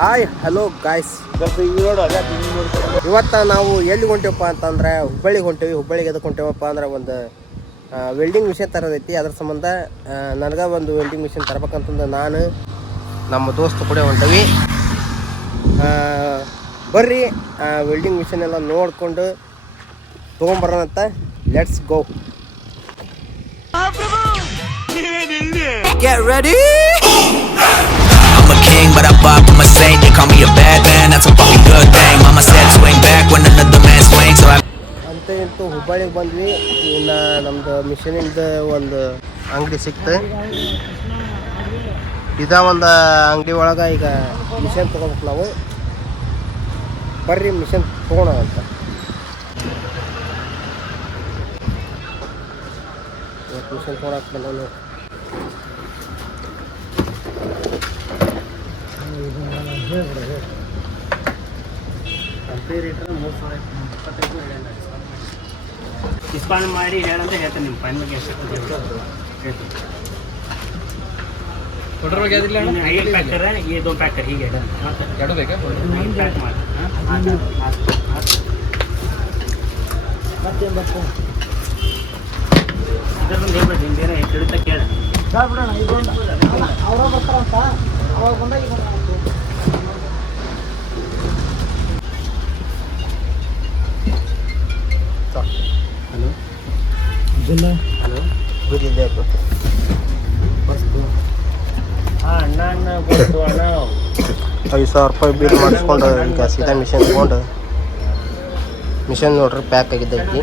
Hi hello guys, ಇವತ್ತು ನಾವು ಎಲ್ಲಿ ಹೊಂಟೇವಪ್ಪ ಅಂತಂದ್ರೆ ಹುಬ್ಬಳ್ಳಿಗೆ ಹೊಂಟೇವಿ. ಹುಬ್ಬಳ್ಳಿಗೆ ಎದಕ್ಕೆ ಹೊಂಟೇವಪ್ಪ ಅಂದ್ರೆ ಒಂದು ವೆಲ್ಡಿಂಗ್ ಮಿಷಿನ್ ತರೋದೈತಿ. ಅದ್ರ ಸಂಬಂಧ ನನಗೆ ಒಂದು ವೆಲ್ಡಿಂಗ್ ಮಿಷಿನ್ ತರಬೇಕಂತಂದು ನಾನು ನಮ್ಮ ದೋಸ್ತ ಕೂಡ ಹೊಂಟೇವಿ. ಬರ್ರಿ ವೆಲ್ಡಿಂಗ್ ಮಿಷಿನ್ ಎಲ್ಲ ನೋಡಿಕೊಂಡು ತೊಗೊಂಬರೋಣಂತ. Let's go. Get ready. I'm a king, but I vibe with my saint. They call me a bad man, that's a fucking good thing. Mama said swing back when another man swings, so I... ಅಂತ ಇಂತೂ ಹುಬ್ಬಳ್ಳಿಗೆ ಬಂದ್ವಿ. ಇನ್ನು ನಮ್ದು ಮಿಷಿನಿಂದ ಒಂದು ಅಂಗಡಿ ಸಿಕ್ತು. ಇದ ಒಂದು ಅಂಗಡಿ ಒಳಗೆ ಈಗ ಮಿಷನ್ ತೊಗೋಬೇಕು ನಾವು. ಬರ್ರಿ ಮಿಷನ್ ತೊಗೊಳೋಣ ಅಂತ. ಇವತ್ತು ಮಿಷನ್ ತೊಗೊಳಕ್ಕೆ ಬಂದವನು. ಡಿಸ್ಕೌಂಟ್ ಮಾಡಿ ಹೇಳಂತ ಹೇಳ್ತೇನೆ. ನಿಮ್ಮ ಫೈನ್ ಬಗ್ಗೆ ಎಷ್ಟು ಕೊಟ್ಟರ ಬಗ್ಗೆ ಅದಿಲ್ಲ. ಐದು ಪ್ಯಾಕರ್ ಇದು ಪ್ಯಾಕರ್ ಹೀಗೆ ಎರಡು ಬೇಕಾ ಪ್ಯಾಕ್ ಮಾಡಿ ಇದರೊಂದು ಹೇಳ್ಬೇಡಿ. ನಿಮ್ಗೆ ಬೇರೆ ತಿಳಿತ ಕೇಳ ಬಿಡೋಣ. ಅವರ ಬರ್ತಾರಂತ ಅವಾಗ ಬಂದಾಗ ಈಗ ಹಲೋ ಇಲ್ಲ ಹಲೋ ಗೊತ್ತಿದೆ ಬಸ್ತು ಅಣ್ಣ ಅಣ್ಣ ಗೊತ್ತು ಅಣ್ಣ. 5,000 ರೂಪಾಯಿ ಬಿಲ್ ಮಾಡಿಸ್ಕೊಂಡು ಈಗ ಸೀದಾ ಮಿಷನ್ ತೊಗೊಂಡು ಮಿಷನ್ ನೋಡ್ರಿ ಪ್ಯಾಕ್ ಆಗಿದ್ದೈತಿ.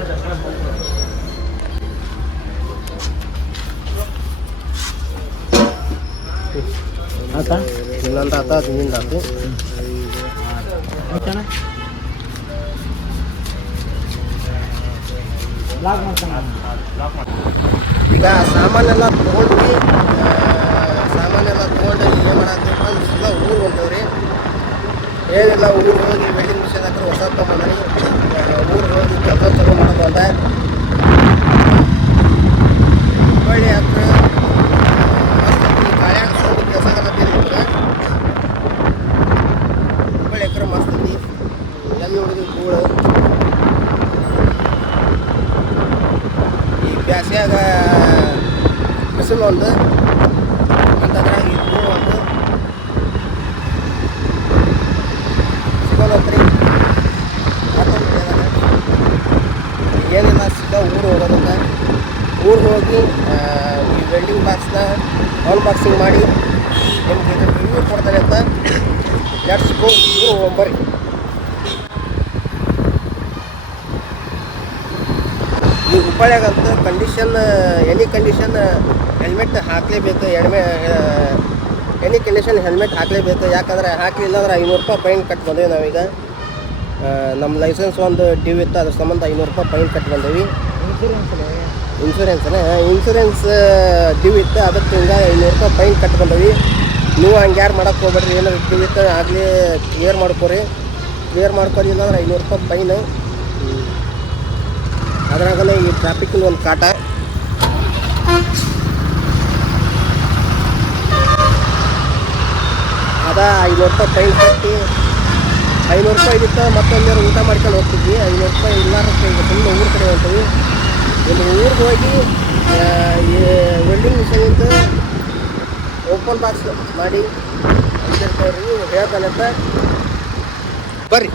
ಆತಾ ಇನ್ನೊಂದು ಆತ ನಿಂದ ಆತು. ಈಗ ಸಾಮಾನೆಲ್ಲ ತೊಗೊಂಡ್ವಿ. ಸಾಮಾನೆಲ್ಲ ತೊಗೊಂಡು ಏನು ಮಾಡಾಕಪ್ಪ ಅಂದ್ರೆ ಸೀದಾ ಊರಿಗೆ ಹೊಂಟವ್ರಿ. ಏನಿಲ್ಲ, ಊರಿಗೆ ಹೋಗಿ ವೆಲ್ಡಿಂಗ್ ಮಿಷನ್ ಹಾಕಿ ಹೊಸ ತೊಗೊಂಡ್ರಿ. ಊರಿಗೆ ಹೋಗಿ ಕೆಲಸ ಚಾಲೂ ಮಾಡೋದು ಅಂತ ಹುಬ್ಬಳ್ಳಿ ಹತ್ರ ಗಾಳ್ಯಾಗ ಸೌಂಡ್ ಕೆಲಸ ಆಗತ್ತೆ. ಹುಬ್ಬಳ್ಳಿ ಎಕರೆ ಮಸ್ತ್ ಐತಿ. ಎಲ್ಲಿ ನೋಡಿದ್ವಿ ಧೂಳು. ಈ ಬ್ಯಾಸ್ಯಾಗ ಬಿಸಿಲು ಒಂದು ಅಂತಂದ್ರೆ ಈ ಧೂಳು ಒಂದು ಸಿಗೋಲ್ಲತ್ರಿ. ಏನಿಲ್ಲ, ಸೀದಾ ಊರು ಹೋಗೋದನ್ನ. ಊರಿಗೆ ಹೋಗಿ ಈ ವೆಲ್ಡಿಂಗ್ ಬಾಕ್ಸ್ನ ಅನ್ಬಾಕ್ಸಿಂಗ್ ಮಾಡಿ ನಿಮ್ಗೆ ಇದ್ರ ರಿವ್ಯೂ ಕೊಡ್ತಾರೆ ಅಂತ. Let's go. ಊರು ಹೋಗ್ಬರ್ರಿ. ಈ ಹುಬ್ಬಳ್ಳಿಯಾಗಂತೂ ಎನಿ ಕಂಡೀಷನ್ ಹೆಲ್ಮೆಟ್ ಹಾಕಲೇಬೇಕು. ಎನಿ ಕಂಡೀಷನ್ ಹೆಲ್ಮೆಟ್ ಹಾಕಲೇಬೇಕು. ಯಾಕಂದ್ರೆ ಹಾಕಲಿಲ್ಲ ಅಂದ್ರೆ 500 ರೂಪಾಯಿ ಫೈನ್ ಕಟ್ಟಿ ಬಂದೇವಿ ನಾವೀಗ. ನಮ್ಮ ಲೈಸೆನ್ಸ್ ಒಂದು ಡ್ಯೂ ಇತ್ತು, ಅದ್ರ ಸಂಬಂಧ 500 ರೂಪಾಯಿ ಫೈನ್ ಕಟ್ಟಿ ಬಂದೇವಿ. ಇನ್ಸೂರೆನ್ಸ್ ಡ್ಯೂ ಇತ್ತು, ಅದಕ್ಕೆ ಹಿಂಗೆ 500 ರೂಪಾಯಿ ಫೈನ್ ಕಟ್ಟಿ ಬಂದೇವಿ. ನೀವು ಹಂಗೆ ಯಾರು ಮಾಡೋಕ್ಕೆ ಹೋಗ್ಬೇಡ್ರಿ. ಏನಾದ್ರು ಡ್ಯೂ ಇತ್ತು ಆಗಲಿ ಕ್ಲಿಯರ್ ಮಾಡ್ಕೊರಿ. ಕ್ಲಿಯರ್ ಮಾಡ್ಕೊಲಿಲ್ಲ ಅಂದ್ರೆ 500 ರೂಪಾಯಿ ಫೈನ್. ಅದ್ರಾಗಲೇ ಈ ಟ್ರಾಫಿಕ್ಕಿನ ಒಂದು ಕಾಟ. ಅದ 500 ರೂಪಾಯಿ ಫೈನ್ ಕಟ್ಟಿ 500 ರೂಪಾಯಿ ಇದಿತ್ತು. ಮತ್ತೊಂದು ಊಟ ಮಾಡ್ಕೊಂಡು ಹೋಗ್ತಿದ್ವಿ. 500 ರೂಪಾಯಿ ಇಲ್ಲಾರಕ್ಕೆ ಈಗ ತುಂಬ ಊರ ಕಡೆ ಹೋಗ್ತೀವಿ. ಇಲ್ಲಿ ಊರಿಗೆ ಹೋಗಿ ಈ ವೆಲ್ಡಿಂಗ್ ಮಿಷನಿಂದ ಓಪನ್ ಬಾಕ್ಸ್ ಮಾಡಿ ಹೇಳ್ತಾನಂತ ಬರ್ರಿ.